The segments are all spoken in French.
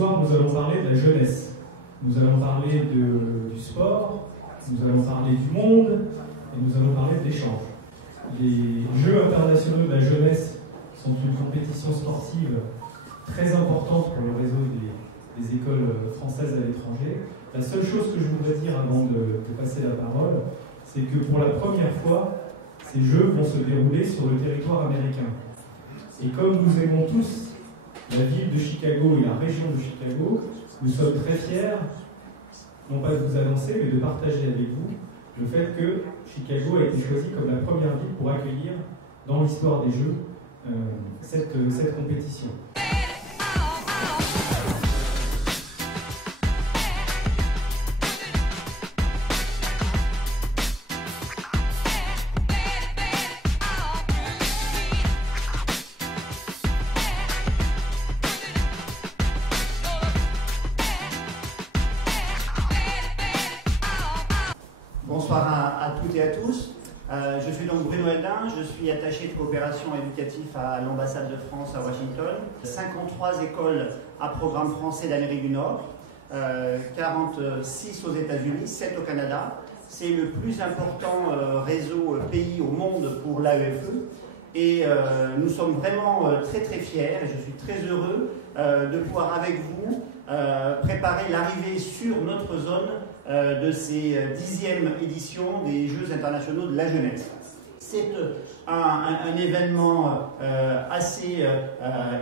soir, nous allons parler de la jeunesse. Nous allons parler du sport, nous allons parler du monde et nous allons parler de l'échange. Les Jeux internationaux de la jeunesse sont une compétition sportive très importante pour le réseau des écoles françaises à l'étranger. La seule chose que je voudrais dire avant de passer la parole, c'est que pour la première fois, ces Jeux vont se dérouler sur le territoire américain. Et comme nous aimons tous la ville de Chicago et la région de Chicago, nous sommes très fiers, non pas de vous annoncer, mais de partager avec vous le fait que Chicago a été choisi comme la première ville pour accueillir dans l'histoire des Jeux cette compétition. Bonsoir à toutes et à tous. Je suis donc Bruno Eldin, je suis attaché de coopération éducative à l'ambassade de France à Washington. 53 écoles à programme français d'Amérique du Nord, 46 aux États-Unis, 7 au Canada. C'est le plus important réseau pays au monde pour l'AEFE. Et nous sommes vraiment très fiers et je suis très heureux de pouvoir avec vous préparer l'arrivée sur notre zone de ces 10e éditions des Jeux internationaux de la jeunesse. C'est un événement assez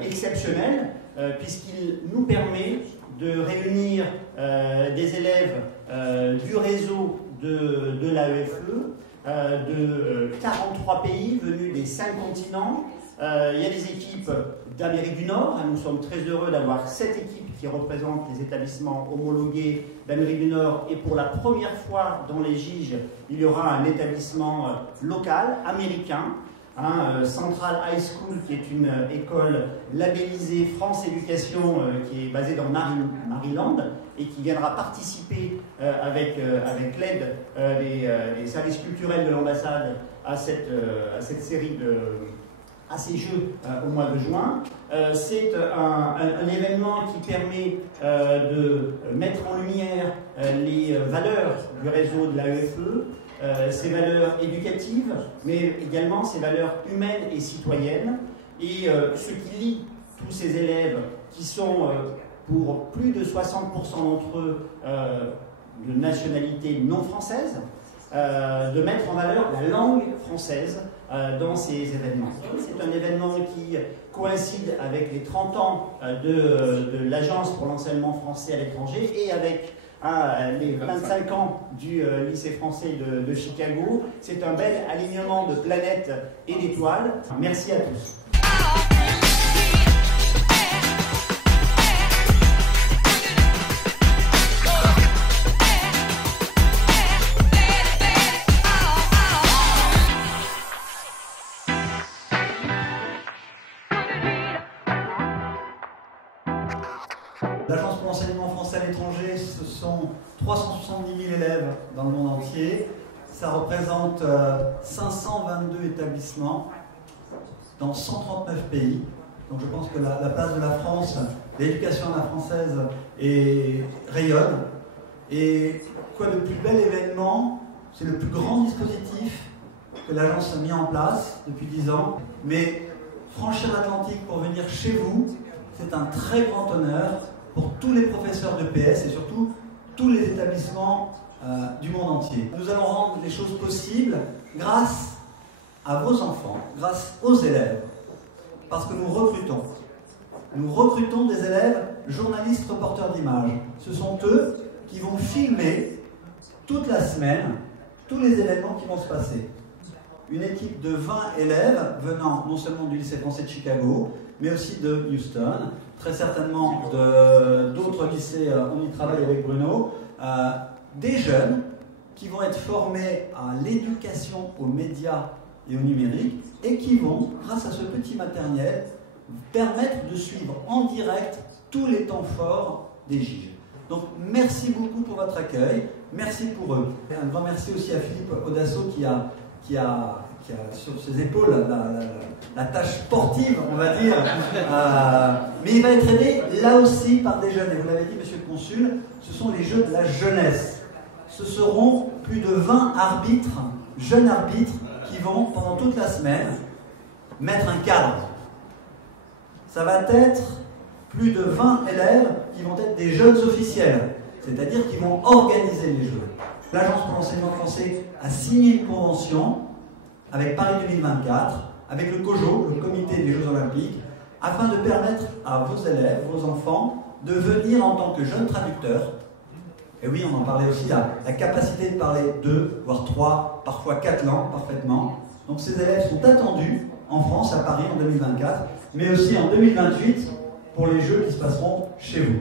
exceptionnel puisqu'il nous permet de réunir des élèves du réseau de l'AEFE, de 43 pays venus des 5 continents. Il y a des équipes d'Amérique du Nord. Nous sommes très heureux d'avoir 7 équipes qui représentent les établissements homologués d'Amérique du Nord. Et pour la première fois dans les GIGE, il y aura un établissement local, américain, Central High School, qui est une école labellisée France Éducation, qui est basée dans Maryland, et qui viendra participer avec l'aide des services culturels de l'ambassade à cette série à ces Jeux au mois de juin. C'est un événement qui permet de mettre en lumière les valeurs du réseau de l'AEFE, ces valeurs éducatives, mais également ces valeurs humaines et citoyennes. Et ce qui lie tous ces élèves qui sont, pour plus de 60% d'entre eux, de nationalité non française, de mettre en valeur la langue française dans ces événements. C'est un événement qui coïncide avec les 30 ans de l'Agence pour l'enseignement français à l'étranger et avec les 25 ans du lycée français de Chicago. C'est un bel alignement de planètes et d'étoiles. Merci à tous. L'Agence pour l'enseignement français à l'étranger, ce sont 370 000 élèves dans le monde entier. Ça représente 522 établissements dans 139 pays. Donc je pense que la place de la France, l'éducation à la française rayonne. Et quoi de plus bel événement, c'est le plus grand dispositif que l'Agence a mis en place depuis 10 ans. Mais franchir l'Atlantique pour venir chez vous, c'est un très grand honneur pour tous les professeurs de PS et surtout tous les établissements du monde entier. Nous allons rendre les choses possibles grâce à vos enfants, grâce aux élèves, parce que nous recrutons. Nous recrutons des élèves journalistes reporters d'images. Ce sont eux qui vont filmer toute la semaine tous les événements qui vont se passer. Une équipe de 20 élèves venant non seulement du lycée français de Chicago, mais aussi de Houston, très certainement d'autres lycées, on y travaille avec Bruno, des jeunes qui vont être formés à l'éducation aux médias et au numérique et qui vont, grâce à ce petit matériel, permettre de suivre en direct tous les temps forts des GIGE. Donc merci beaucoup pour votre accueil, merci pour eux. Un grand merci aussi à Philippe Audasso qui a qui a sur ses épaules la tâche sportive, on va dire. Mais il va être aidé là aussi par des jeunes. Et vous l'avez dit, monsieur le consul, ce sont les jeux de la jeunesse. Ce seront plus de 20 arbitres, jeunes arbitres, qui vont, pendant toute la semaine, mettre un cadre. Ça va être plus de 20 élèves qui vont être des jeunes officiels, c'est-à-dire qui vont organiser les Jeux. L'Agence pour l'enseignement français a signé une convention avec Paris 2024, avec le COJO, le Comité des Jeux Olympiques, afin de permettre à vos élèves, vos enfants, de venir en tant que jeunes traducteurs. Et oui, on en parlait aussi, la capacité de parler 2, voire 3, parfois 4 langues parfaitement. Donc ces élèves sont attendus en France, à Paris en 2024, mais aussi en 2028 pour les Jeux qui se passeront chez vous.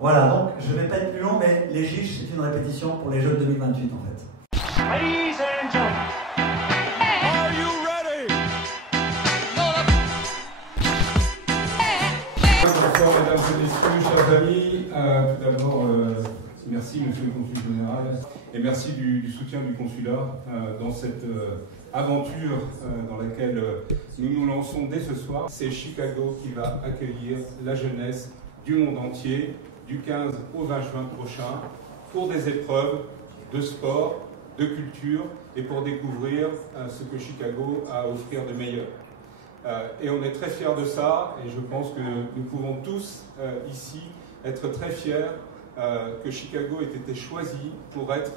Voilà, donc je ne vais pas être plus long, mais les Giges, c'est une répétition pour les Jeux de 2028 en fait. Ladies and gentlemen, are you ready? Bonsoir mesdames et messieurs, chers amis. Tout d'abord, merci monsieur le consul général et merci du soutien du consulat dans cette aventure dans laquelle nous nous lançons dès ce soir. C'est Chicago qui va accueillir la jeunesse du monde entier du 15 au 20 juin prochain pour des épreuves de sport, de culture et pour découvrir ce que Chicago a à offrir de meilleur. Et on est très fiers de ça et je pense que nous pouvons tous ici être très fiers que Chicago ait été choisi pour être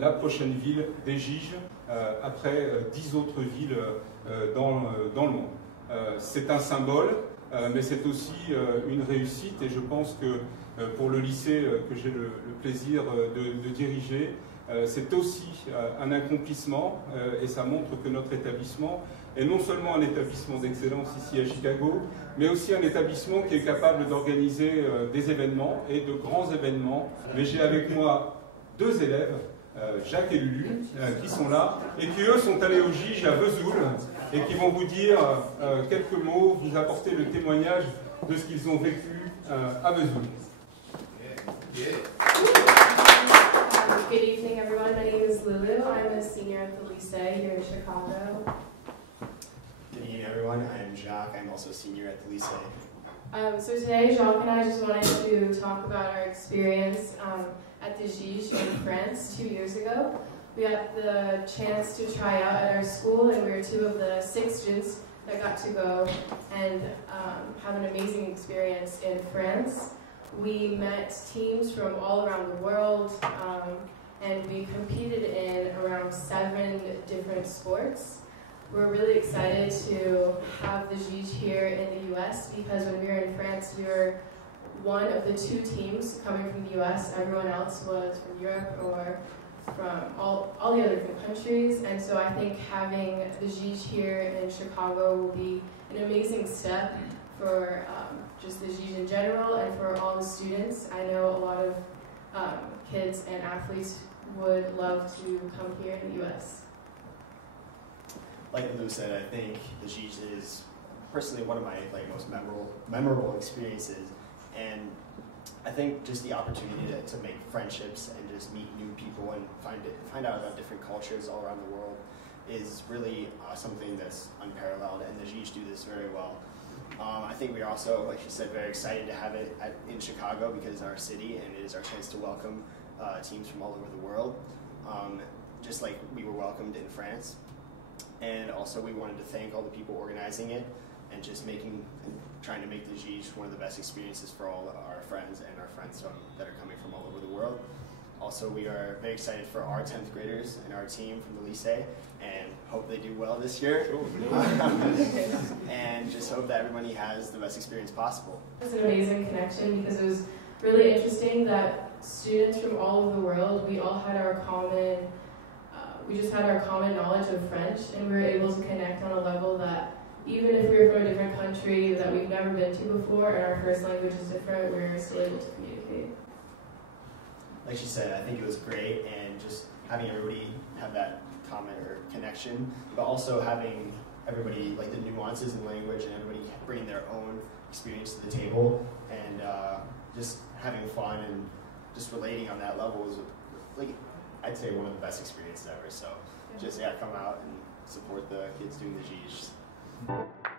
la prochaine ville des Giges après 10 autres villes dans le monde. C'est un symbole, mais c'est aussi une réussite et je pense que pour le lycée que j'ai le plaisir de diriger, c'est aussi un accomplissement et ça montre que notre établissement est non seulement un établissement d'excellence ici à Chicago, mais aussi un établissement qui est capable d'organiser des événements et de grands événements. Mais j'ai avec moi 2 élèves, Jacques et Lulu, qui sont là et qui eux sont allés au Giges à Vesoul et qui vont vous dire quelques mots, vous apporter le témoignage de ce qu'ils ont vécu à Vesoul. Good evening, everyone. My name is Lulu. I'm a senior at the Lycée here in Chicago. Good evening, everyone. I'm Jacques. I'm also a senior at the Lycée. So today, Jacques and I just wanted to talk about our experience at the Giges in France 2 years ago. We had the chance to try out at our school, and we were 2 of the 6 students that got to go and have an amazing experience in France. We met teams from all around the world, and we competed in around 7 different sports. We're really excited to have the Giges here in the US because when we were in France, we were one of the 2 teams coming from the US. Everyone else was from Europe or from all the other different countries. And so I think having the Giges here in Chicago will be an amazing step for just the Giges in general and for all the students. I know a lot of kids and athletes would love to come here in the US. Like Lou said, I think the Giges is personally one of my most memorable experiences, and I think just the opportunity to make friendships and just meet new people and find out about different cultures all around the world is really something that's unparalleled, and the Giges do this very well. I think we are also, like she said, very excited to have it in Chicago because it's our city and it is our chance to welcome teams from all over the world, just like we were welcomed in France. And also we wanted to thank all the people organizing it and just trying to make the Giges one of the best experiences for all our friends and our friends that are coming from all over the world. Also, we are very excited for our 10th graders and our team from the Lycée and hope they do well this year. And just hope that everybody has the best experience possible. It was an amazing connection because it was really interesting that students from all over the world, we all had our common knowledge of French, and we were able to connect on a level that even if we were from a different country that we've never been to before and our first language is different, we were still able to communicate. Like she said, I think it was great, and just having everybody have that common or connection, but also having everybody, like the nuances in language and everybody bringing their own experience to the table, and just having fun and just relating on that level was, like, I'd say one of the best experiences ever. So just come out and support the kids doing the Gige.